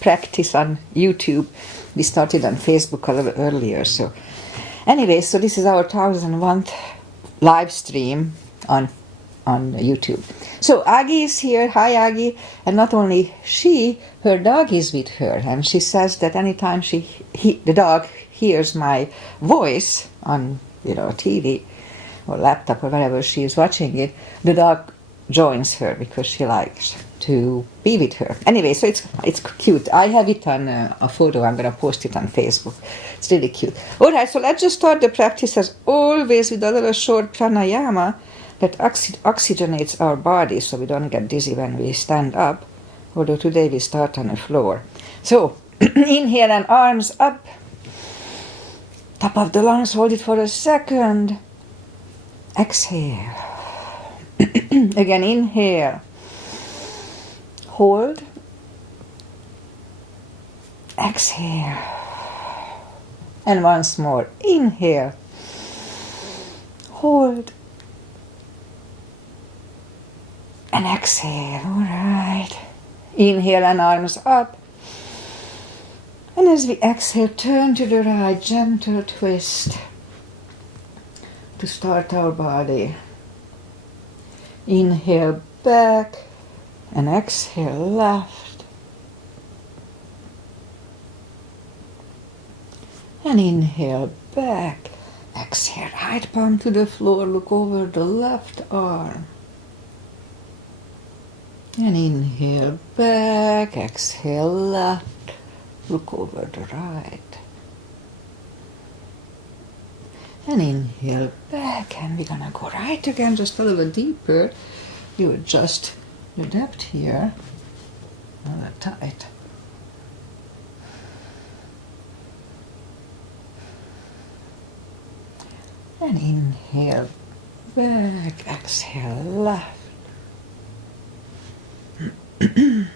practice on YouTube. We started on Facebook a little earlier. So anyway, so this is our 1001th live stream on YouTube. So Aggie is here. Hi Aggie. And not only she, her dog is with her, and she says that anytime the dog hears my voice on TV or laptop or wherever she is watching it, the dog joins her because she likes to be with her. Anyway, so it's cute. I have it on a photo. I'm going to post it on Facebook. It's really cute. All right, so let's just start the practice as always with a little short pranayama that oxygenates our body so we don't get dizzy when we stand up, although today we start on the floor. So inhale and arms up, top of the lungs, hold it for a second, exhale. Again, inhale, hold, exhale, and once more, inhale, hold, and exhale. All right. Inhale and arms up. And as we exhale, turn to the right, gentle twist to start our body. Inhale back and exhale left. And inhale back. Exhale, right palm to the floor, look over the left arm. And inhale back, exhale left, look over the right. And inhale back, and we're gonna go right again, just a little deeper. You adjust your depth here, a little tight. And inhale back, exhale left. And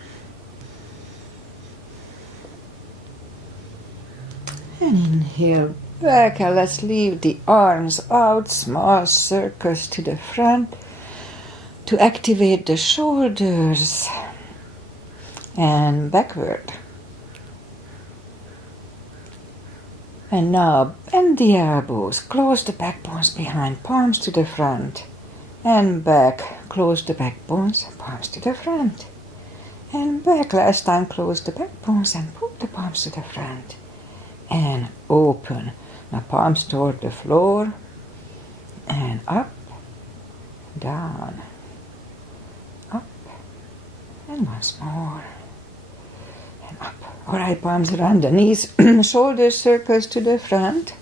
inhale back, and let's leave the arms out, small circles to the front to activate the shoulders and backward. And now bend the elbows, close the backbones behind, palms to the front and back, close the backbones, palms to the front and back. Last time, close the backbones and pull the palms to the front and open. Now palms toward the floor and up, down, up, and once more, and up. All right, palms around the knees, shoulder circles to the front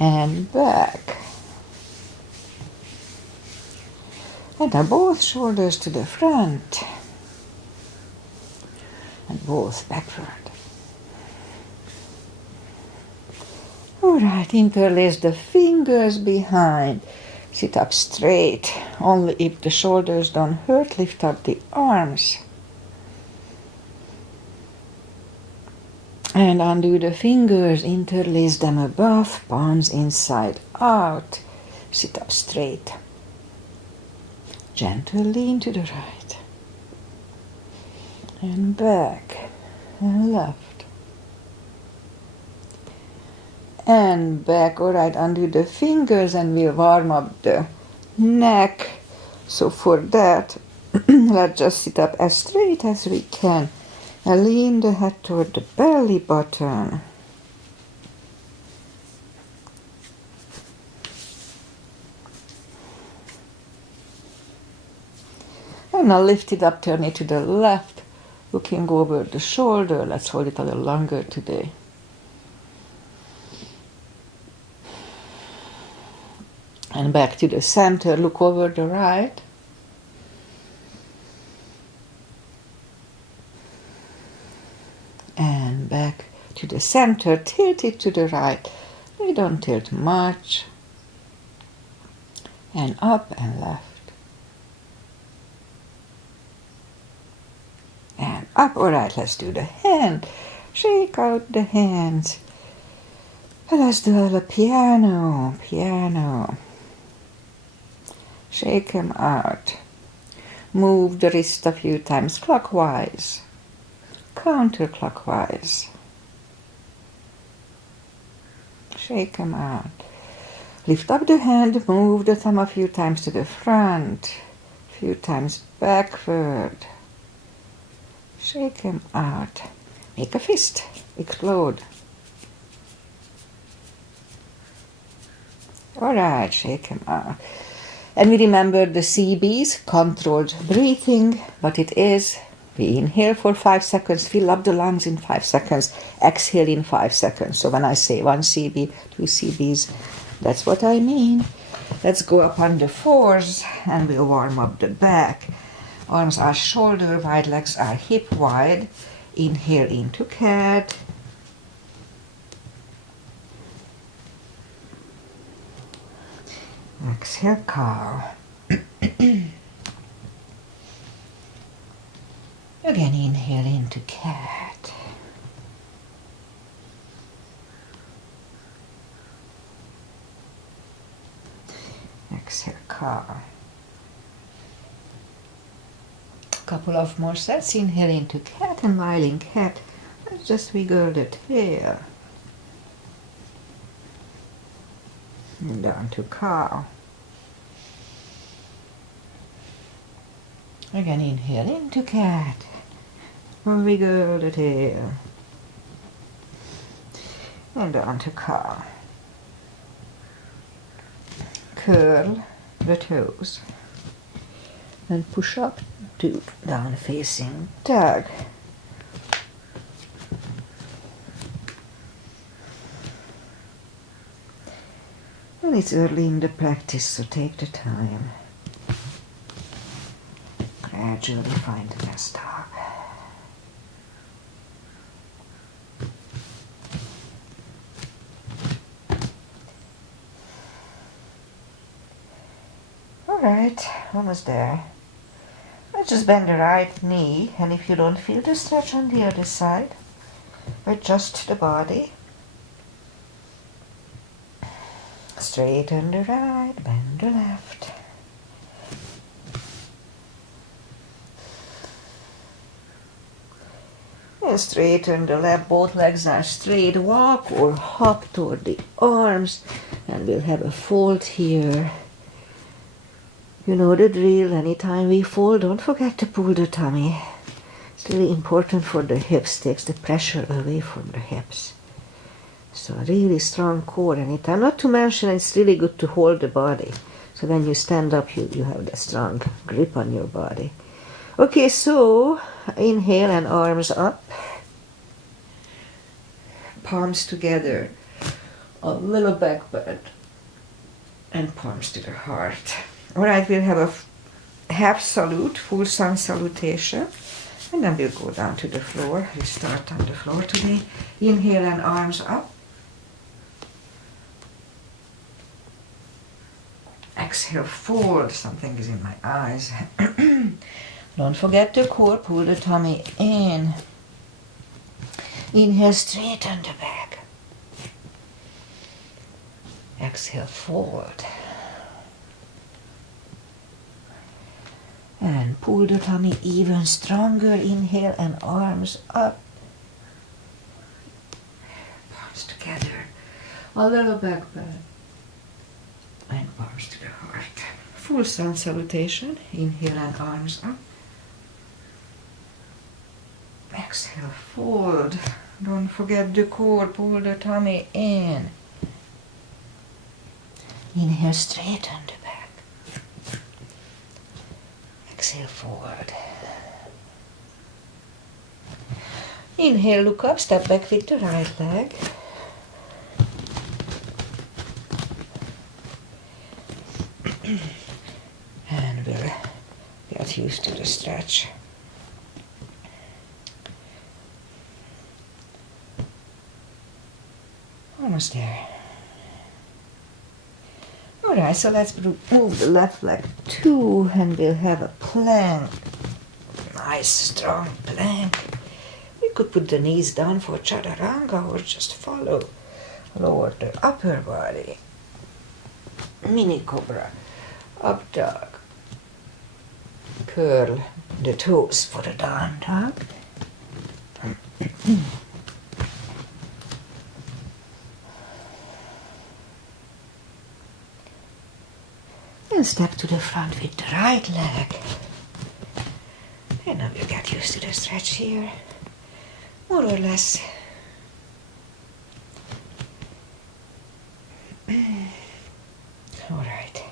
and back. And now both shoulders to the front and both backward. All right, interlace the fingers behind. Sit up straight. Only if the shoulders don't hurt, lift up the arms. And undo the fingers, interlace them above, palms inside out. Sit up straight. Gentle lean to the right. And back and left. And back. All right, undo the fingers and we'll warm up the neck. So for that, let's just sit up as straight as we can. And lean the head toward the belly button. And now lift it up, turn it to the left, looking over the shoulder. Let's hold it a little longer today. And back to the center, look over the right. And back to the center, tilt it to the right. We don't tilt much. And up and left. And up. All right, let's do the hand. Shake out the hands. And let's do the piano. Shake them out. Move the wrist a few times clockwise, counterclockwise. Shake them out. Lift up the hand, move the thumb a few times to the front, a few times backward. Shake them out. Make a fist, explode. Alright, shake them out. And we remember the CBs, controlled breathing, but it is, we inhale for 5 seconds, fill up the lungs in 5 seconds, exhale in 5 seconds. So when I say 1 CB, 2 CBs, that's what I mean. Let's go up on the fours and we'll warm up the back. Arms are shoulder wide, legs are hip wide. Inhale into cat. Exhale, cow. Again, inhale into cat. Exhale, cow. Couple of more sets. Inhale into cat, and while in cat, let's just wiggle the tail. And down to cow. Again, inhale into cat. Wiggle the tail. And down to cow. Curl the toes. And push up to down facing dog. And it's early in the practice, so take the time. Gradually find the best dog. Alright, almost there. Let's just bend the right knee, and if you don't feel the stretch on the other side, adjust the body. Straighten the right, bend the left. And straighten the left, both legs are straight. Walk or hop toward the arms, and we'll have a fold here. You know the drill, anytime we fold, don't forget to pull the tummy. It's really important for the hips, takes the pressure away from the hips. So a really strong core anytime, not to mention it's really good to hold the body. So when you stand up, you have the strong grip on your body. Okay, so inhale and arms up. Palms together, a little back bend, and palms to the heart. Alright, we'll have a half salute, full sun salutation, and then we'll go down to the floor. We start on the floor today. Inhale and arms up. Exhale, fold. Something is in my eyes. Don't forget the core, pull the tummy in. Inhale, straighten the back. Exhale, fold. And pull the tummy even stronger. Inhale and arms up. Palms together. A little back bend. And palms to the heart. Full sun salutation. Inhale and arms up. Exhale, fold. Don't forget the core. Pull the tummy in. Inhale, straighten the back. Exhale, forward. Inhale, look up, step back with the right leg. And we'll get used to the stretch. Almost there. Alright, so let's move the left leg too, and we'll have a plank. Nice, strong plank. We could put the knees down for chaturanga or just follow. Lower the upper body. Mini cobra. Up dog. curl the toes for the down dog. And step to the front with the right leg. And now you get used to the stretch here, more or less. Alright.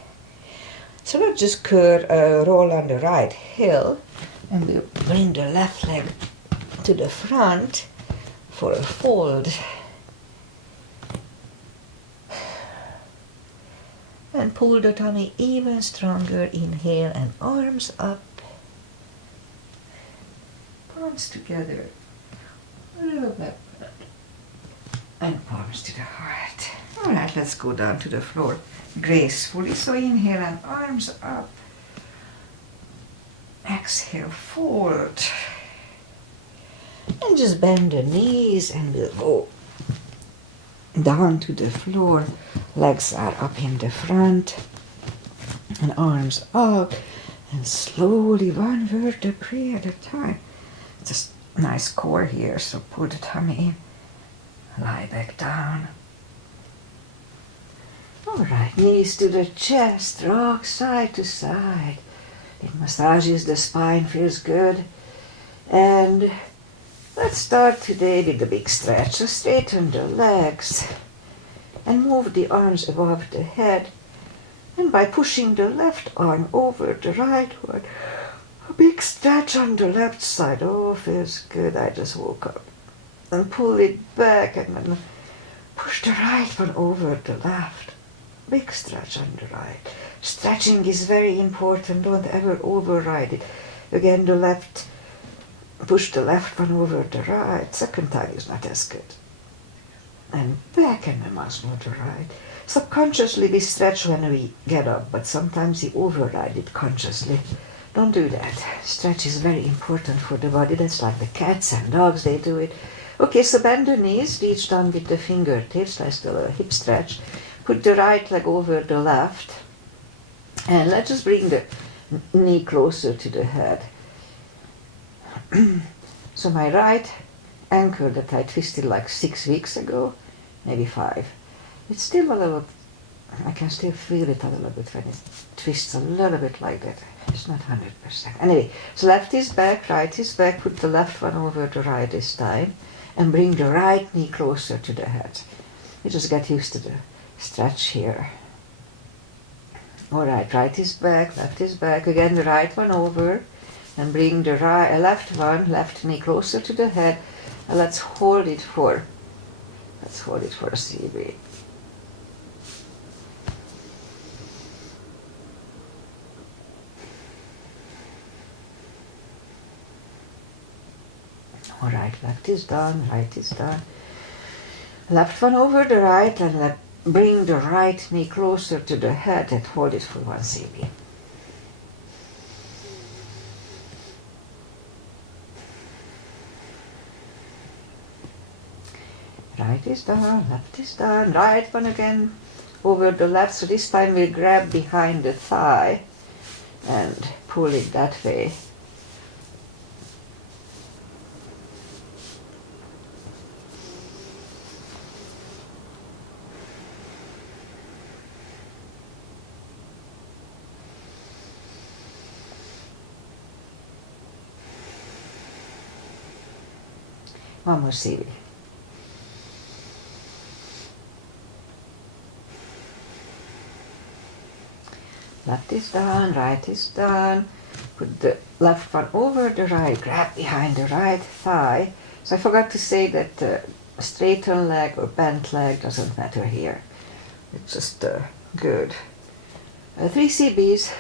So let's just roll on the right heel and we'll bring the left leg to the front for a fold. And pull the tummy even stronger. Inhale and arms up. Palms together. A little bit. And palms to the heart. Alright, let's go down to the floor gracefully. So inhale and arms up. Exhale, fold. And just bend the knees and we'll go down to the floor. Legs are up in the front. And arms up. And slowly, one vertebrae at a time. Just nice core here, so pull the tummy in. Lie back down. Alright, knees to the chest, rock side to side. It massages the spine, feels good. And let's start today with the big stretch. So straighten the legs and move the arms above the head. And by pushing the left arm over the right one, a big stretch on the left side. Oh, feels good. I just woke up. And pull it back and then push the right one over the left. Big stretch on the right. Stretching is very important. Don't ever override it. Again, the left, push the left one over the right. Second time is not as good. And back and then must move the right. Subconsciously we stretch when we get up, but sometimes we override it consciously. Don't do that. Stretch is very important for the body. That's like the cats and dogs, they do it. Okay, so bend the knees, reach down with the fingertips, that's the hip stretch. Put the right leg over the left. And let's just bring the knee closer to the head. So my right ankle that I twisted like 6 weeks ago, maybe 5, it's still a little, I can still feel it a little bit when it twists a little bit like that. It's not 100%. Anyway, so left is back, right is back, put the left one over the right this time, and bring the right knee closer to the head. You just get used to the stretch here. Alright, right is back, left is back, again the right one over, and bring the left knee closer to the head, and let's hold it for a CB. Alright, left is done, right is done. Left one over the right and bring the right knee closer to the head and hold it for 1 CB. Right is done, left is done, right one again over the left. So this time we'll grab behind the thigh and pull it that way. One more CB. Left is done, right is done. Put the left one over the right, grab behind the right thigh. So I forgot to say that straighten leg or bent leg doesn't matter here. It's just good. 3 CBs.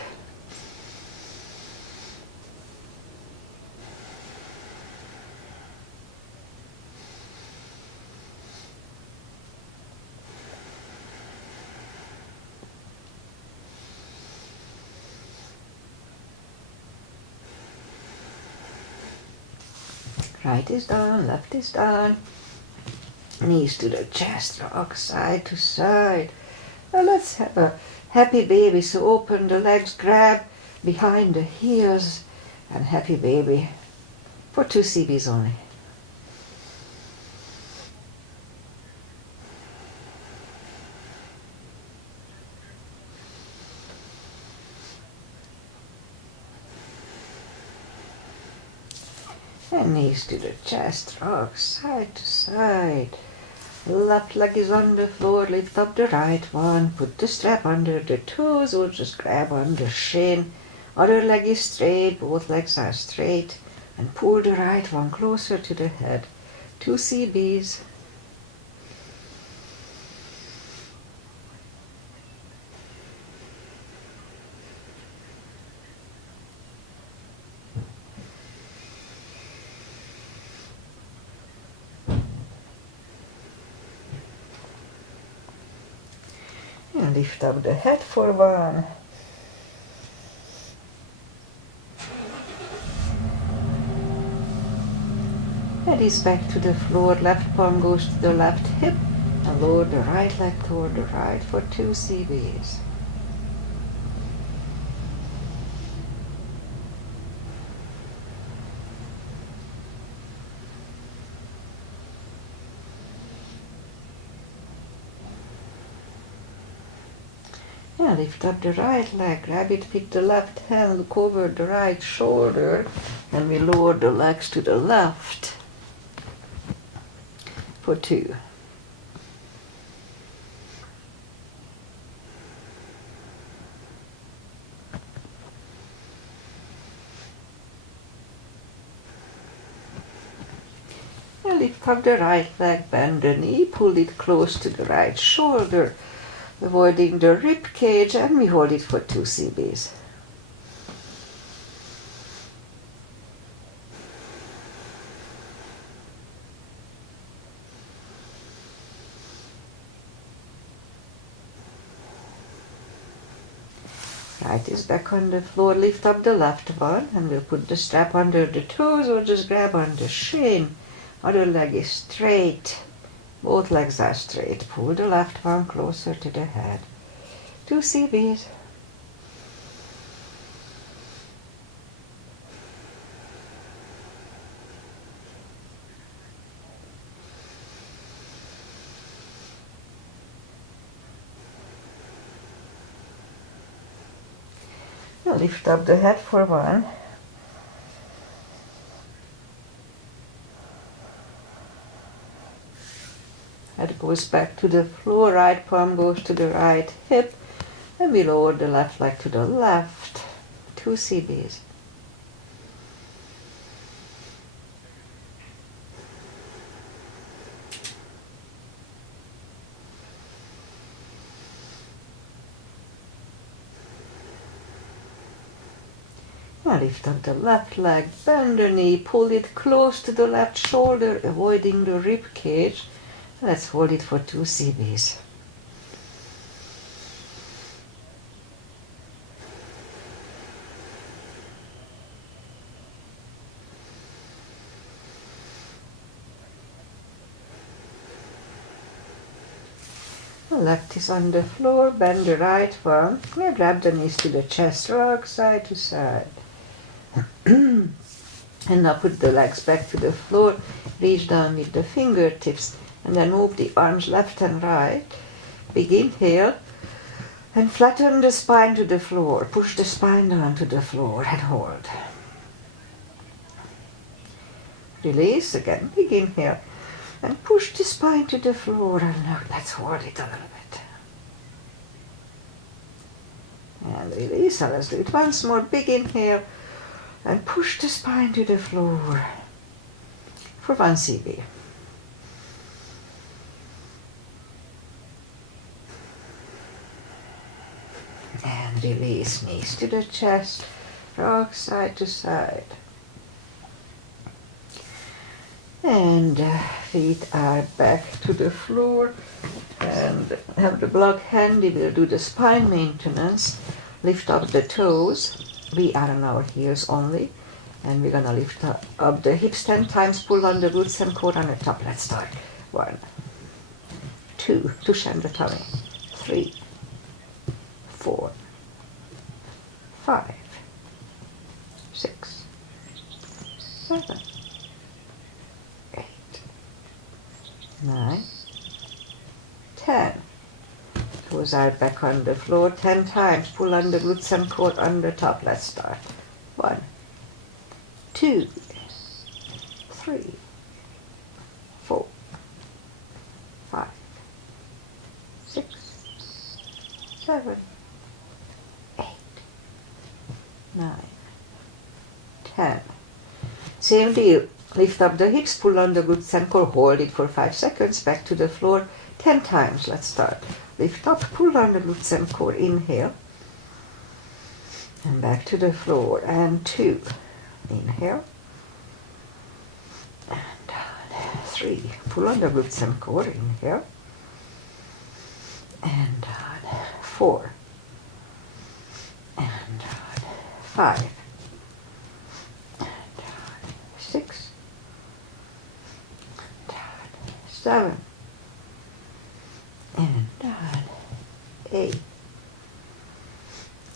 Right is down, left is down. Knees to the chest, rock side to side. Now let's have a happy baby. So open the legs, grab behind the heels, and happy baby for 2 CBs only. And knees to the chest, rock side to side. Left leg is on the floor, lift up the right one, put the strap under the toes or just grab on the shin. Other leg is straight, both legs are straight, and pull the right one closer to the head. 2 CBs. And lift up the head for 1. Head is back to the floor, left palm goes to the left hip, and lower the right leg toward the right for 2 CBs. Yeah, lift up the right leg, grab it with the left hand, look over the right shoulder, and we lower the legs to the left for 2. And lift up the right leg, bend the knee, pull it close to the right shoulder, avoiding the rib cage, and we hold it for 2 CBs. Right is back on the floor, lift up the left one, and we'll put the strap under the toes or just grab on the shin. Other leg is straight. Both legs are straight. Pull the left one closer to the head. 2 CBs. Now lift up the head for 1. Head goes back to the floor, right palm goes to the right hip, and we lower the left leg to the left. 2 CBs. Now lift up the left leg, bend the knee, pull it close to the left shoulder, avoiding the rib cage. Let's hold it for 2 CBs. The left is on the floor, bend the right one, and grab the knees to the chest, rock side to side. And now put the legs back to the floor, reach down with the fingertips, and then move the arms left and right. Big inhale, and flatten the spine to the floor. Push the spine down to the floor and hold. Release again, big inhale, and push the spine to the floor, and now let's hold it a little bit. And release, and let's do it once more, big inhale, and push the spine to the floor for 1 CB. And release, knees to the chest, rock side to side. And feet are back to the floor, and have the block handy. We'll do the spine maintenance. Lift up the toes. We are on our heels only, and we're gonna lift up the hips 10 times, pull on the roots and core on the top. Let's start. 1, 2, tush and the tummy, 3, 4, 5, 6, 7, 8, 9, 10. Toes out back on the floor 10 times. Pull on the glutes and core on the top. Let's start. 1, 2, 3, 4, 5, 6, 7, 8, 9, 10. Same deal. Lift up the hips, pull on the glutes and core, hold it for 5 seconds, back to the floor 10 times. Let's start. Lift up, pull on the glutes and core, inhale, and back to the floor, and 2. Inhale, and down. 3. Pull on the glutes and core, inhale, and down. 4, and down. 5, and down. 6, down. 7, and down. 8,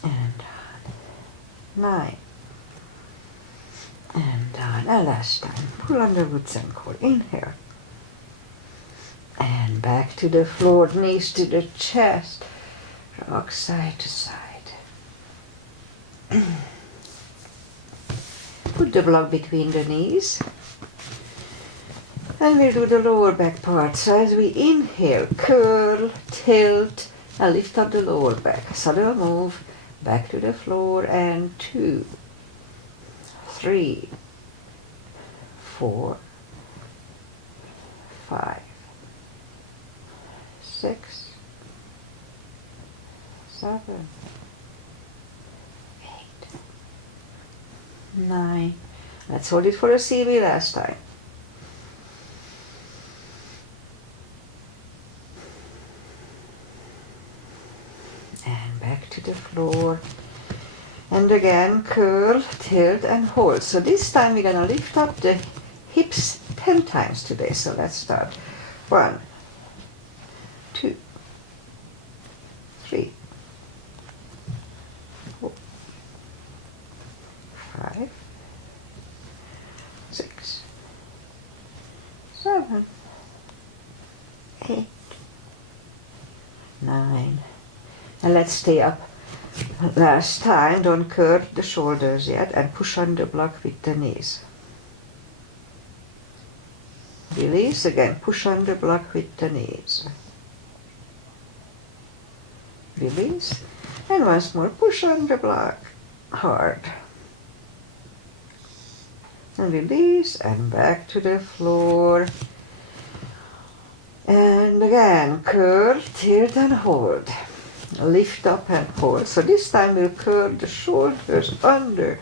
and down. 9, and down. And last time, pull on the glutes and core, inhale, and back to the floor, knees to the chest, rock side to side. Put the block between the knees, and we'll do the lower back part. So as we inhale, curl, tilt, and lift up the lower back. Sudden move, back to the floor, and 2, 3, 4, 5, 6, 7, 8, 9. Let's hold it for a CV last time. And back to the floor. And again, curl, tilt, and hold. So this time we're going to lift up the hips 10 times today. So let's start. 1, 2, 3, 4, 5, 6, 7, 8, 9. And let's stay up. Last time, don't curve the shoulders yet, and push on the block with the knees. Release again, push on the block with the knees. Release, and once more, push on the block hard. And release, and back to the floor. And again, curl, tilt, and hold. Lift up and hold. So this time we'll curl the shoulders under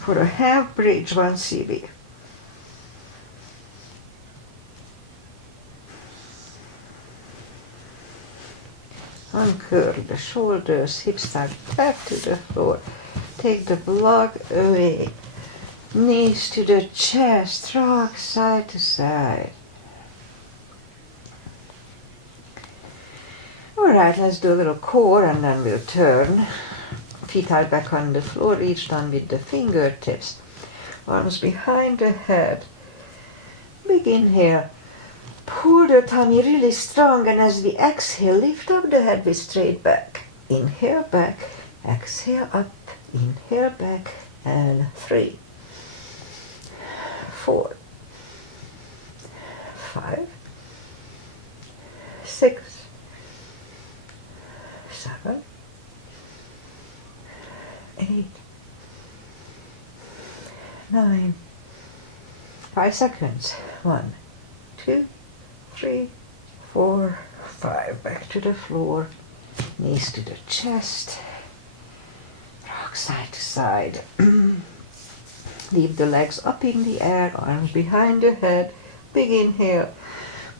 for a half bridge, 1 CV. Uncurl the shoulders, hips tuck back to the floor. Take the block away. Knees to the chest, rock side to side. Alright, let's do a little core and then we'll turn. Feet are back on the floor, reach down with the fingertips. Arms behind the head. Big inhale. Pull the tummy really strong, and as we exhale, lift up the head with straight back. Inhale back, exhale up, inhale back, and 3, 4, 5, 6, 7, 8, 9. 5 seconds. 1, 2, 3, 4, 5. Back to the floor. Knees to the chest. Rock side to side. Leave the legs up in the air. Arms behind the head. Big inhale.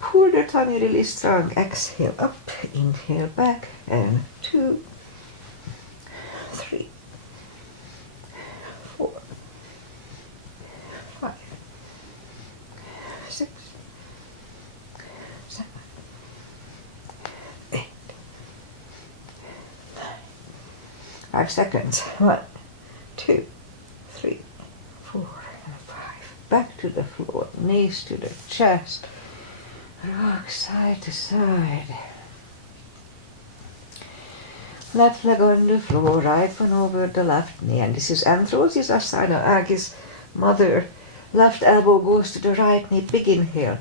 Pull the tummy really strong. Exhale up. Inhale back. And 2, 3, 4, 5, 6, 7, 8, 9. 5 seconds. 1, 2, 3, 4, and 5. back to the floor, knees to the chest, rock side to side. Left leg on the floor, right one over the left knee. And this is Anthrosis Asana, Agi's mother. Left elbow goes to the right knee, big inhale.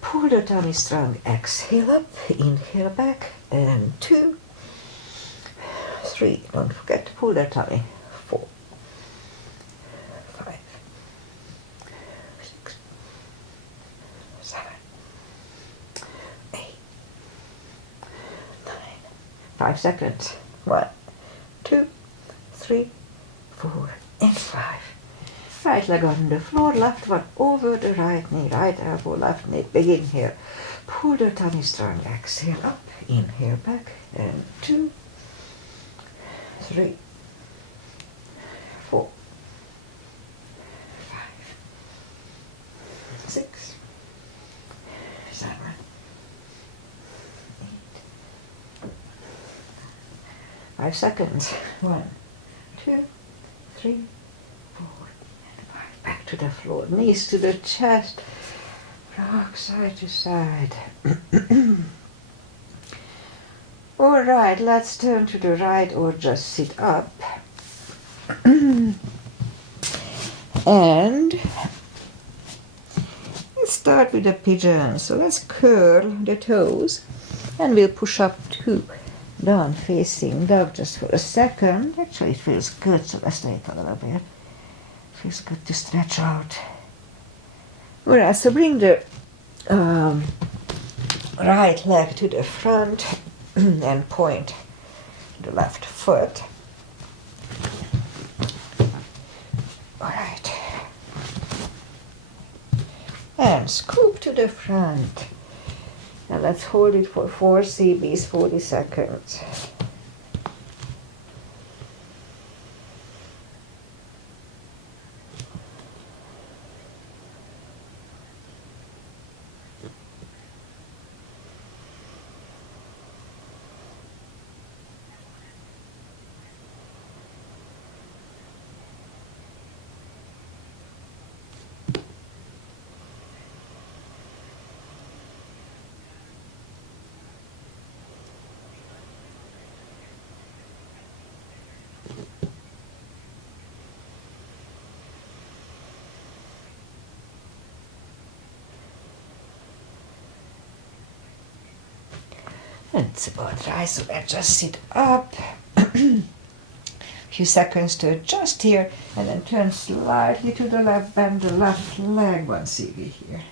Pull the tummy strong, exhale up, inhale back, and 2, 3, don't forget to pull the tummy, 4, 5, 6, 7, 8, 9, 5 seconds. 1, 2, 3, 4, and 5. Right leg on the floor, left one over the right knee, right elbow, left knee, big inhale. Pull the tummy strong, exhale up, inhale back, and 2, 3, 4, 5, 6, 7, 8. 5 seconds. 1, 2, 3, 4, and 5. Back to the floor, knees to the chest, rock side to side. All right, let's turn to the right or just sit up. And let's start with the pigeon. So let's curl the toes and we'll push up 2. Down facing dog just for a second. Actually it feels good, so let's take a little bit. Feels good to stretch out. Alright, so bring the right leg to the front and point the left foot. Alright. And scoop to the front. Now let's hold it for 4 CBs, 40 seconds. And it's about dry, so let's just sit up. Few seconds to adjust here, and then turn slightly to the left, bend the left leg, 1 CV here.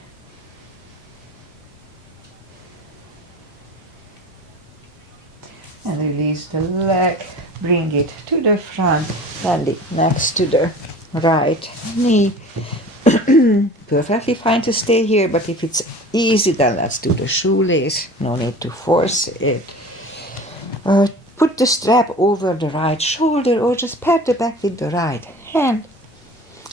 And release the leg, bring it to the front, land it next to the right knee. Perfectly fine to stay here, but if it's easy, then let's do the shoelace. No need to force it. Put the strap over the right shoulder or just pat the back with the right hand.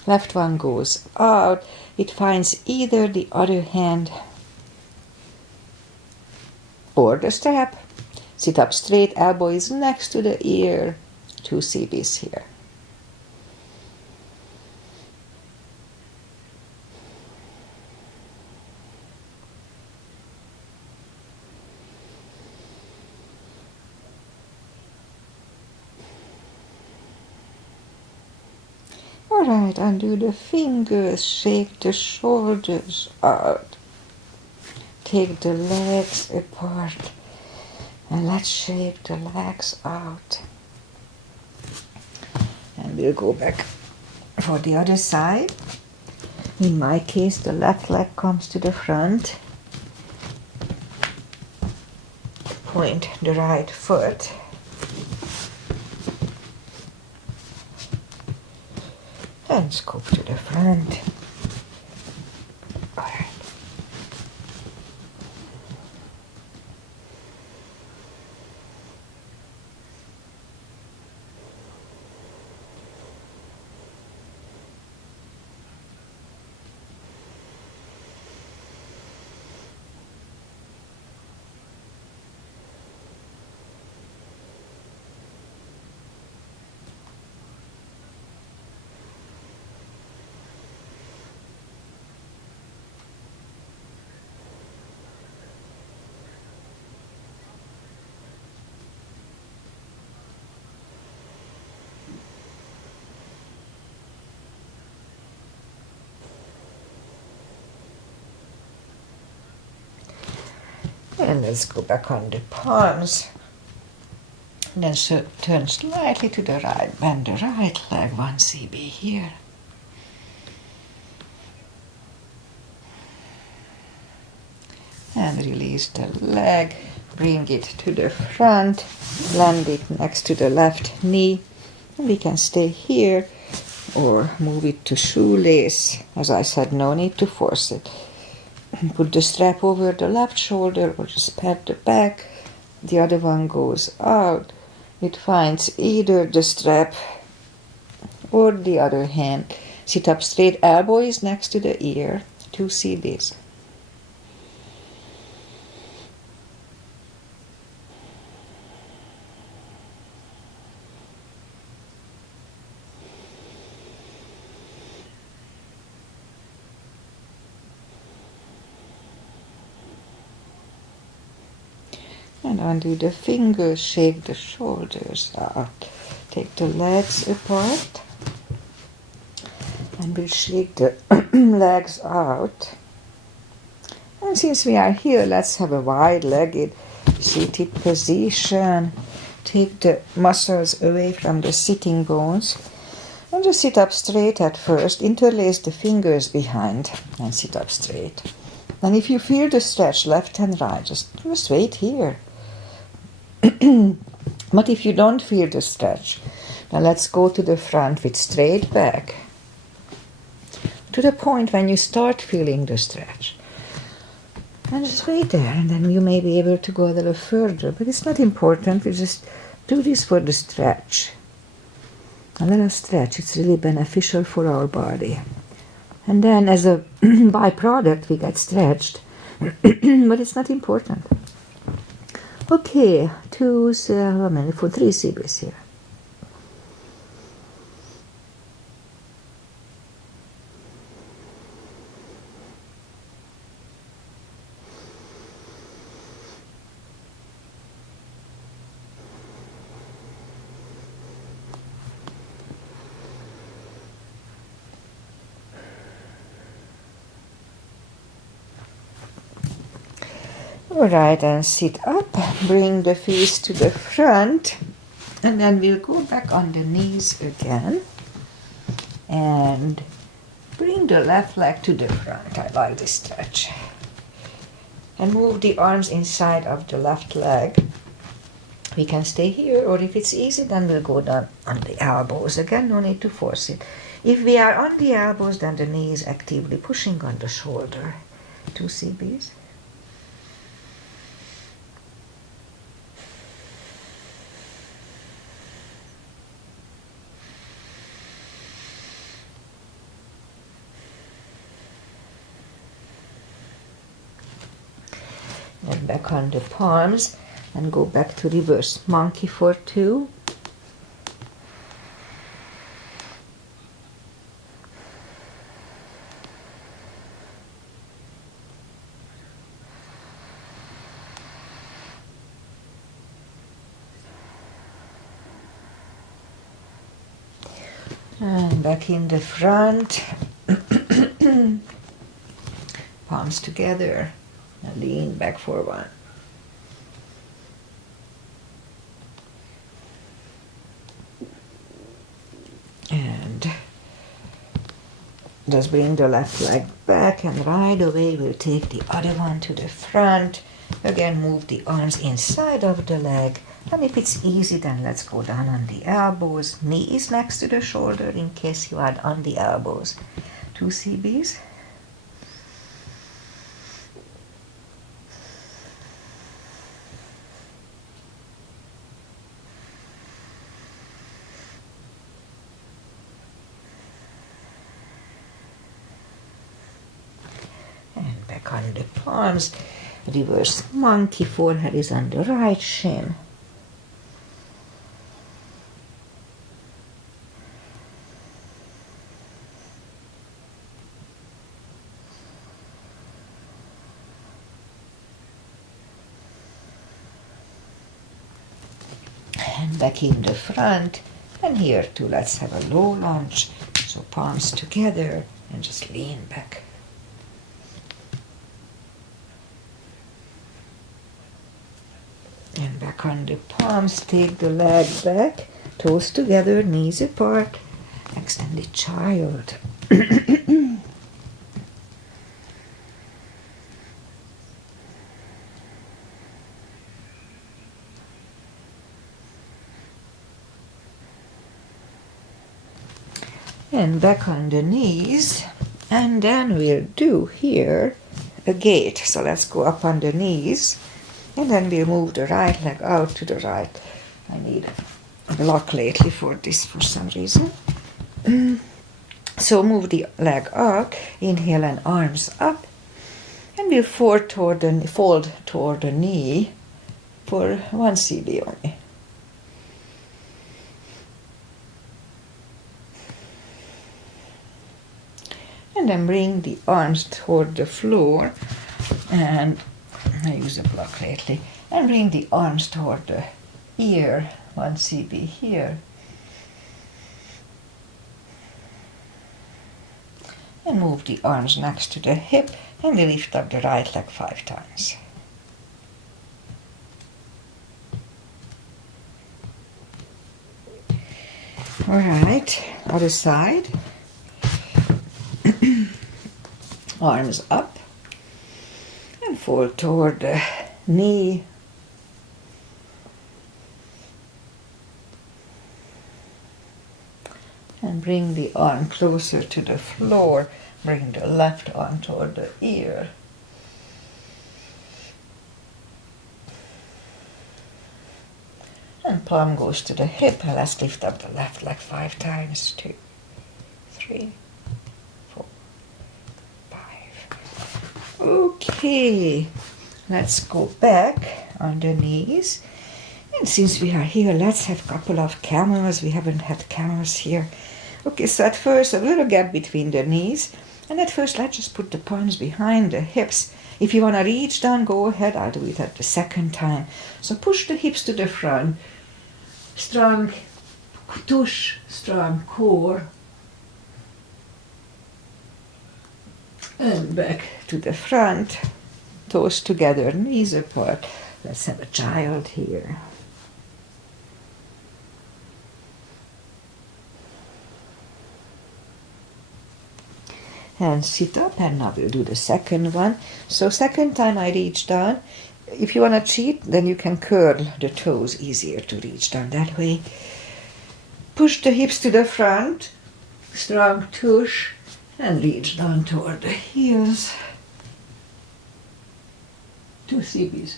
Left one goes out. It finds either the other hand or the strap. Sit up straight, elbow is next to the ear. 2 CBs here. Alright, undo the fingers, shake the shoulders out. Take the legs apart and let's shake the legs out. And we'll go back for the other side. In my case, the left leg comes to the front. Point the right foot. And scoop to the front. All right. And let's go back on the palms. And then turn slightly to the right, bend the right leg, 1 cb here. And release the leg, bring it to the front, land it next to the left knee. And we can stay here or move it to shoelace. As I said, no need to force it. Put the strap over the left shoulder or just pat the back. The other one goes out. It finds either the strap or the other hand. Sit up straight, elbow is next to the ear, 2 cbs. And undo the fingers, shake the shoulders out. Take the legs apart. And we'll shake the legs out. And since we are here, let's have a wide-legged seated position. Take the muscles away from the sitting bones. And just sit up straight at first. Interlace the fingers behind and sit up straight. And if you feel the stretch left and right, just wait here. But if you don't feel the stretch, now let's go to the front with straight back. To the point when you start feeling the stretch. And just wait there, and then you may be able to go a little further. But it's not important, we just do this for the stretch. A little stretch, it's really beneficial for our body. And then as a byproduct, we get stretched. But it's not important. Okay, for 3 cbs here. Alright, and sit up, bring the feet to the front, and then we'll go back on the knees again, and bring the left leg to the front. I like this stretch. And move the arms inside of the left leg. We can stay here, or if it's easy, then we'll go down on the elbows. Again, no need to force it. If we are on the elbows, then the knee is actively pushing on the shoulder. 2 cbs. And back on the palms, and go back to reverse monkey for 2. And back in the front, palms together. And lean back for 1. And just bring the left leg back, and right away we'll take the other one to the front. Again, move the arms inside of the leg. And if it's easy, then let's go down on the elbows. Knee is next to the shoulder in case you are on the elbows. 2 cbs. Back on the palms, reverse monkey, forehead is on the right shin. And back in the front, and here too, let's have a low lunge, so palms together, and just lean back. back on the palms, take the leg back, toes together, knees apart, extended child. And back on the knees, and then we'll do here a gate. So let's go up on the knees, and then we'll move the right leg out to the right. I need a block lately for this for some reason. So move the leg up, inhale and arms up, and we'll fold toward the knee for 1 cb only. And then bring the arms toward the floor, and I use a block lately, and bring the arms toward the ear, 1 cb here. And move the arms next to the hip, and we lift up the right leg 5 times. All right, other side. Arms up and fold toward the knee. And bring the arm closer to the floor. Bring the left arm toward the ear. And palm goes to the hip. And let's lift up the left leg 5 times. 2, 3, 4, 5. Okay, let's go back on the knees. And since we are here, let's have a couple of camels. We haven't had camels here. Okay, so at first a little gap between the knees. And at first let's just put the palms behind the hips. If you want to reach down, go ahead. I'll do it at the second time. So push the hips to the front. Strong tush, strong core. And back to the front. Toes together, knees apart. Let's have a child here. And sit up, and now we'll do the second one. So second time I reach down. If you want to cheat, then you can curl the toes, easier to reach down that way. Push the hips to the front, strong tush, and reach down toward the heels. 2 cbs.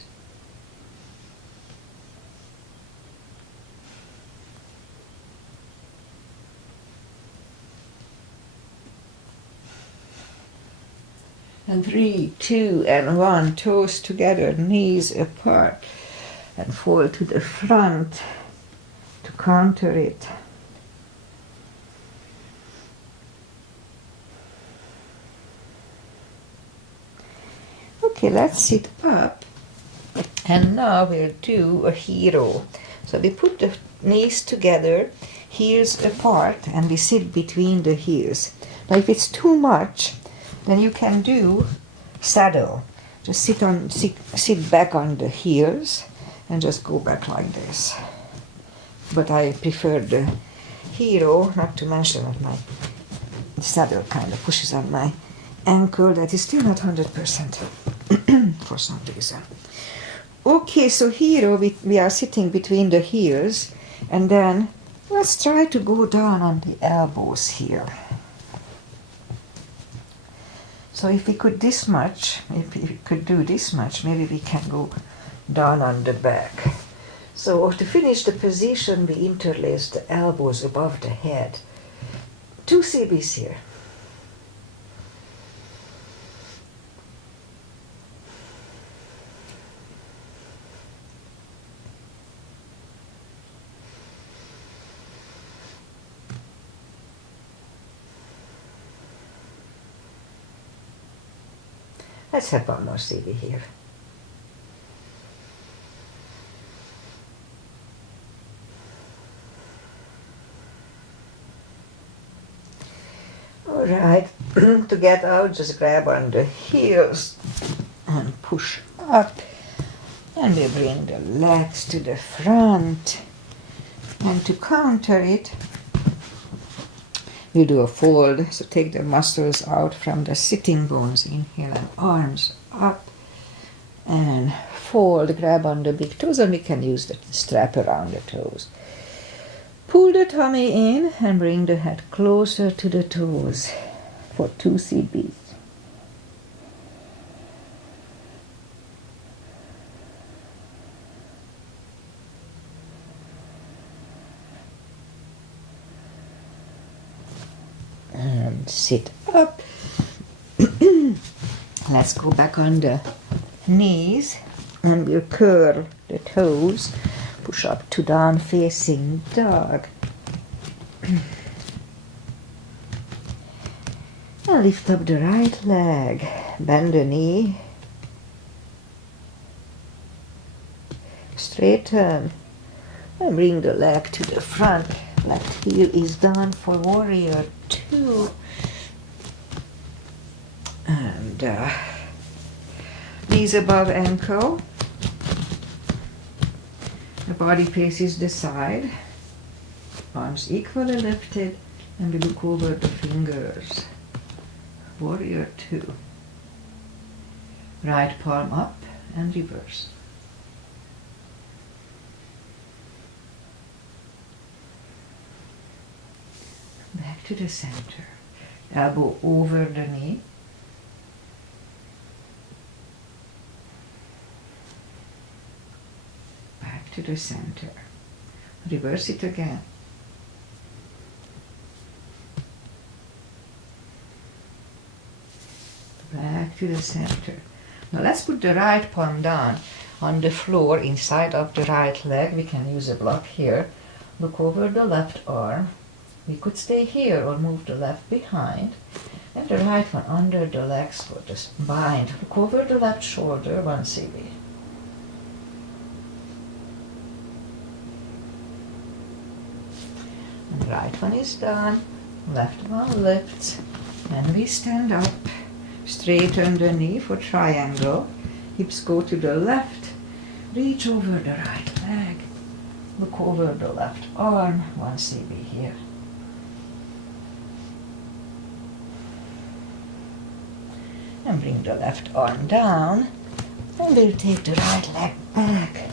And 3, 2, and 1, toes together, knees apart, and fold to the front to counter it. Okay, let's sit up, and now we'll do a hero. So we put the knees together, heels apart, and we sit between the heels. Now if it's too much, then you can do saddle. Just sit back on the heels and just go back like this. But I prefer the hero, not to mention that my saddle kind of pushes on my ankle. That is still not 100% for some reason. Okay, so hero, we are sitting between the heels, and then let's try to go down on the elbows here. So if we could this much, if we could do this much, maybe we can go down on the back. So to finish the position, we interlace the elbows above the head. 2 cbs here. Let's have one more cb here. Alright, to get out, just grab on the heels and push up. And we bring the legs to the front. And to counter it, we do a fold. So take the muscles out from the sitting bones. Inhale and arms up. And fold, grab on the big toes, and we can use the strap around the toes. Pull the tummy in and bring the head closer to the toes for 2 seed beats. And sit up. Let's go back on the knees and we'll curl the toes. Push up to down facing dog. And lift up the right leg. Bend the knee. Straighten. And bring the leg to the front. Left heel is down for warrior 2. And knees above ankle. The body faces the side. Arms equally lifted. And we look over the fingers. Warrior 2. Right palm up and reverse. Back to the center. Elbow over the knee. Back to the center. Reverse it again. Back to the center. Now let's put the right palm down on the floor inside of the right leg. We can use a block here. Look over the left arm. We could stay here or move the left behind. And the right one under the legs for the bind. Look over the left shoulder, 1 cb. And right one is done. Left one lifts. And we stand up. Straighten the knee for triangle. Hips go to the left. Reach over the right leg. Look over the left arm, 1 cb here. And bring the left arm down. And we'll take the right leg back.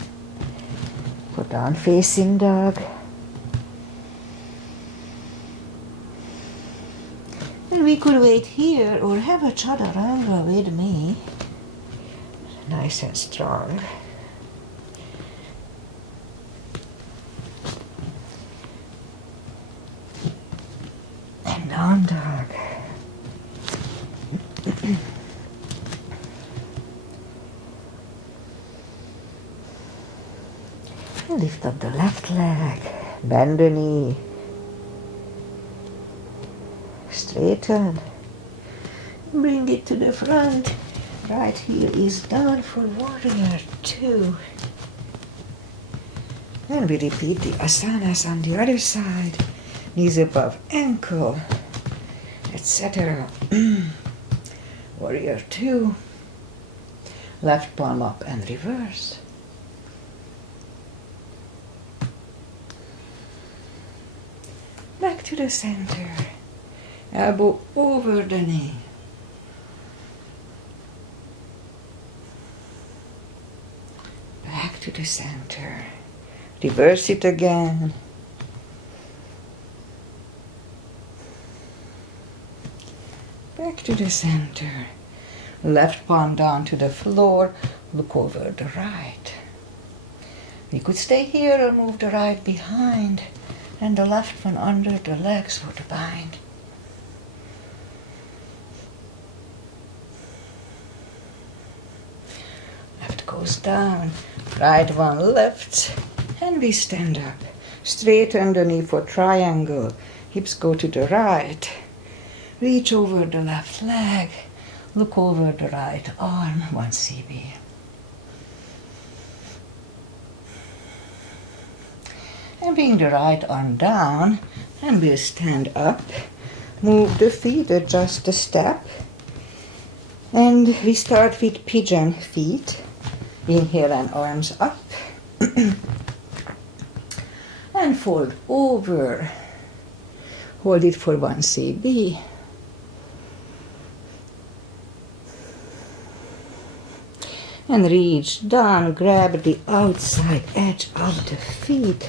Put down facing dog. And we could wait here or have a chaturanga with me. Nice and strong. And down dog. And lift up the left leg. Bend the knee. Straighten. Bring it to the front. Right heel is down for warrior 2. And we repeat the asanas on the other side. Knees above ankle, etc. Warrior 2. Left palm up and reverse. Back to the center. Elbow over the knee. Back to the center. Reverse it again. Back to the center. Left palm down to the floor. Look over the right. We could stay here or move the right behind. And the left one under the legs for the bind. Left goes down, right one lifts, and we stand up. Straighten the knee for triangle. Hips go to the right. Reach over the left leg. Look over the right arm, 1 cb. And bring the right arm down, and we'll stand up. Move the feet, adjust the step. And we start with pigeon feet. Inhale and arms up. And fold over. Hold it for 1 CB. And reach down, grab the outside edge of the feet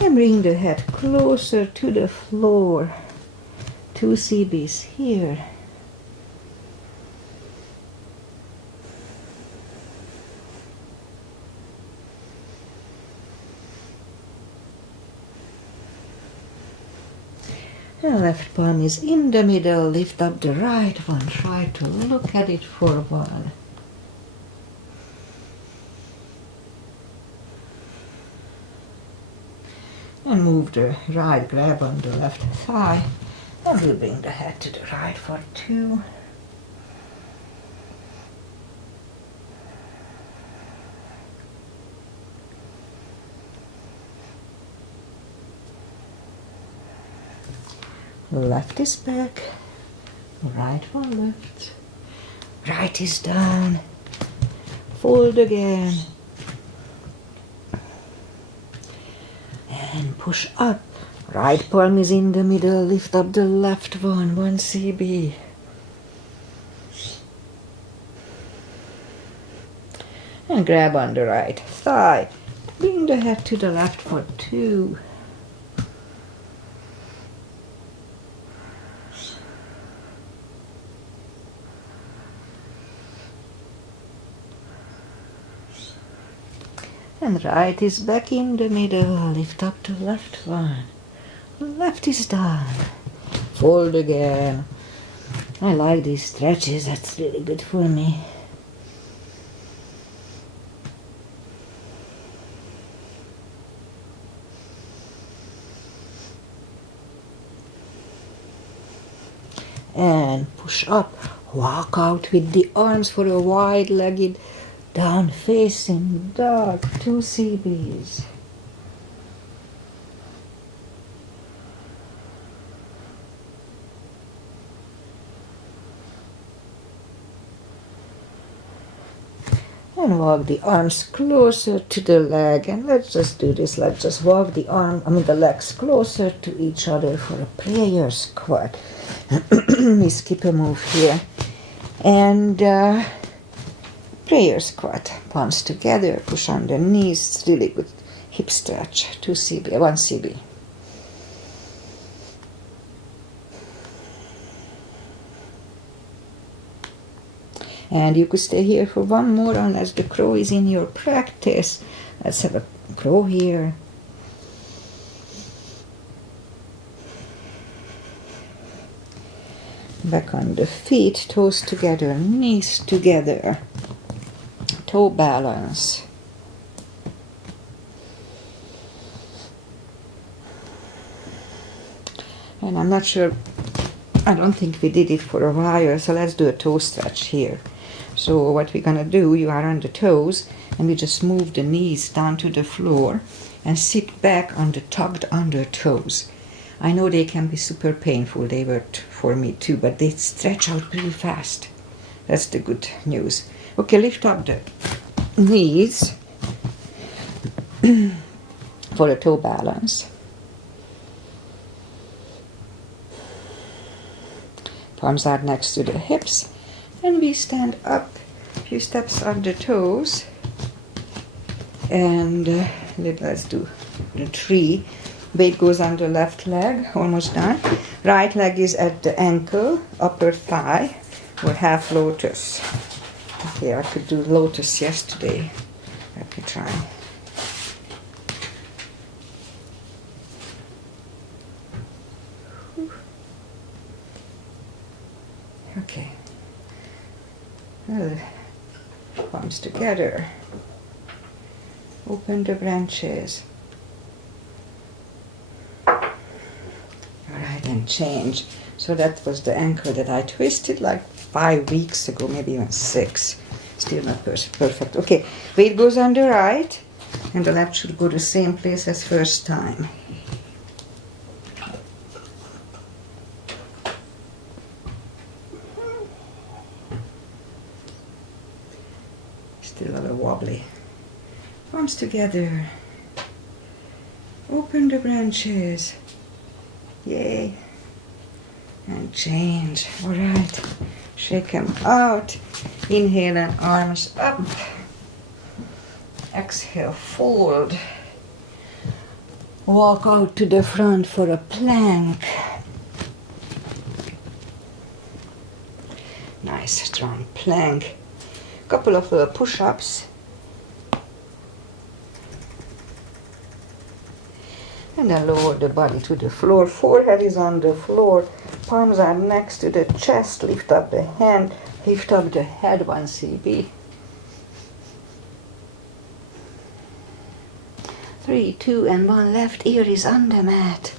and bring the head closer to the floor. 2 CBs here. The left palm is in the middle. Lift up the right one. Try to look at it for 1. And move the right grab on the left thigh. And we'll bring the head to the right for 2. Left is back, right one left, right is down, fold again, and push up. Right palm is in the middle, lift up the left one, 1 CB. And grab on the right thigh, bring the head to the left for 2. And right is back in the middle, lift up the left one. Left is down, fold again. I like these stretches, that's really good for me. And push up, walk out with the arms for a wide-legged down facing dog, 2 CBs. And walk the arms closer to the leg, and let's just do this. Let's just walk the legs closer to each other for a prayer squat. We skip a move here. And prayer squat, palms together, push on the knees, it's really good hip stretch, 2 CB, 1 CB. And you could stay here for 1 more unless the crow is in your practice. Let's have a crow here. Back on the feet, toes together, knees together. Toe balance. And I'm not sure, I don't think we did it for a while, so let's do a toe stretch here. So what we're gonna do, you are on the toes, and we just move the knees down to the floor and sit back on the tucked under toes. I know they can be super painful, they were for me too, but they stretch out pretty fast. That's the good news. Okay, lift up the knees for a toe balance. Palms are next to the hips, and we stand up a few steps on the toes, and let's do the 3. Weight goes on the left leg, almost done. Right leg is at the ankle, upper thigh, or half lotus. Okay, I could do lotus yesterday. Let me try. Okay. Palms together. Open the branches. Alright, and change. So that was the ankle that I twisted like 5 weeks ago, maybe even 6. Still not perfect. Okay, weight goes on the right, and the left should go the same place as first time. Still a little wobbly. Arms together. Open the branches. Yay. And change. Alright. Shake them out. Inhale and arms up. Exhale, fold. Walk out to the front for a plank. Nice strong plank. Couple of push-ups. And then lower the body to the floor. Forehead is on the floor. Palms are next to the chest. Lift up the hand. Lift up the head, 1 CB. 3, 2, and 1. Left ear is on the mat.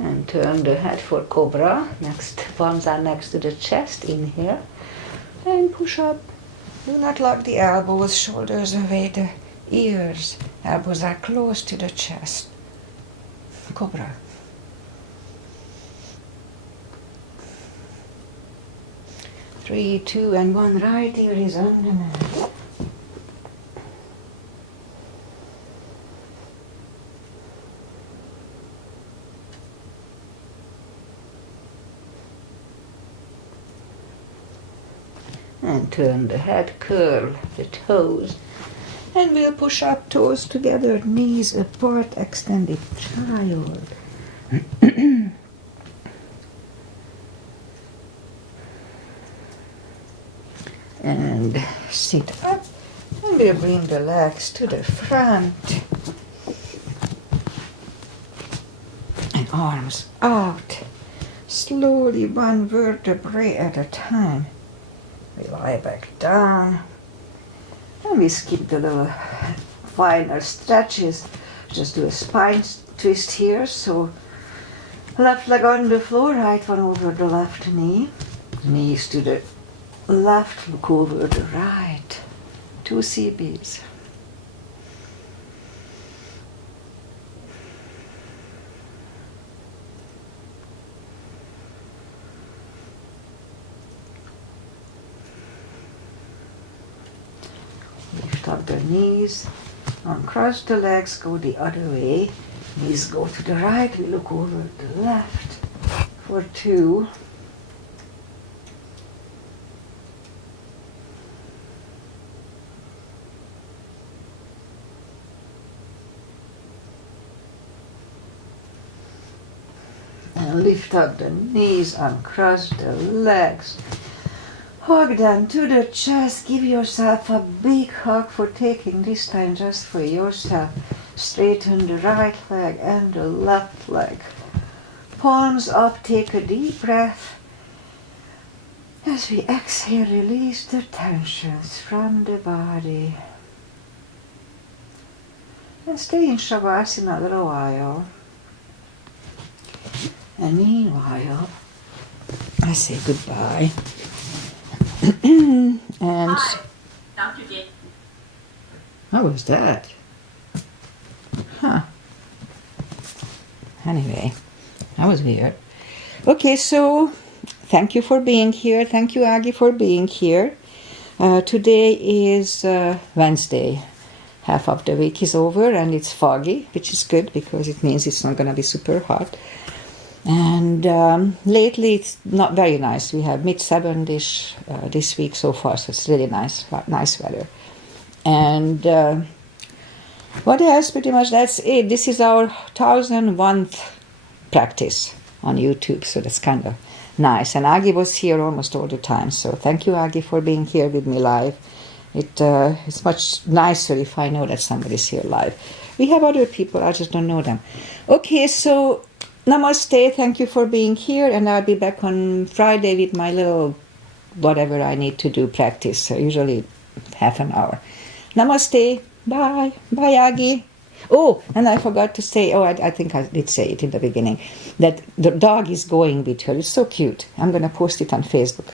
And turn the head for cobra. Next, palms are next to the chest. Inhale. And push up. Do not lock the elbows, shoulders away the ears. Elbows are close to the chest. Cobra. Three, 2, and 1. Right ear is on the mat. And turn the head, curl the toes. And we'll push up, toes together, knees apart, extended child. And sit up. And we'll bring the legs to the front. And arms out. Slowly, 1 vertebrae at a time. We lie back down. And we skip the little finer stretches. Just do a spine twist here. So left leg on the floor, right one over the left knee. Knees to the left, look over the right. 2 CBs. Lift up the knees, uncross the legs, go the other way. Knees go to the right, we look over the left for 2. And lift up the knees, uncross the legs. Hug them to the chest. Give yourself a big hug for taking this time just for yourself. Straighten the right leg and the left leg. Palms up, take a deep breath. As we exhale, release the tensions from the body. And stay in Shavasana a little while. And meanwhile, I say goodbye. And Hi, Dr. Dick. how was that? Huh. Anyway, that was weird. Okay, so thank you for being here. Thank you, Aggie, for being here. Today is Wednesday. Half of the week is over and it's foggy, which is good because it means it's not going to be super hot. And lately it's not very nice. We have mid-70s this week so far, so it's really nice weather. And what else? Pretty much that's it. This is our 1001th practice on YouTube, so that's kind of nice. And Aggie was here almost all the time, so thank you, Aggie, for being here with me live. It's much nicer if I know that somebody's here live. We have other people, I just don't know them. Okay, so namaste, thank you for being here, and I'll be back on Friday with my little whatever I need to do practice, usually half an hour. Namaste, bye, bye Aggie. Oh, and I forgot to say, I think I did say it in the beginning, that the dog is going with her. It's so cute. I'm going to post it on Facebook.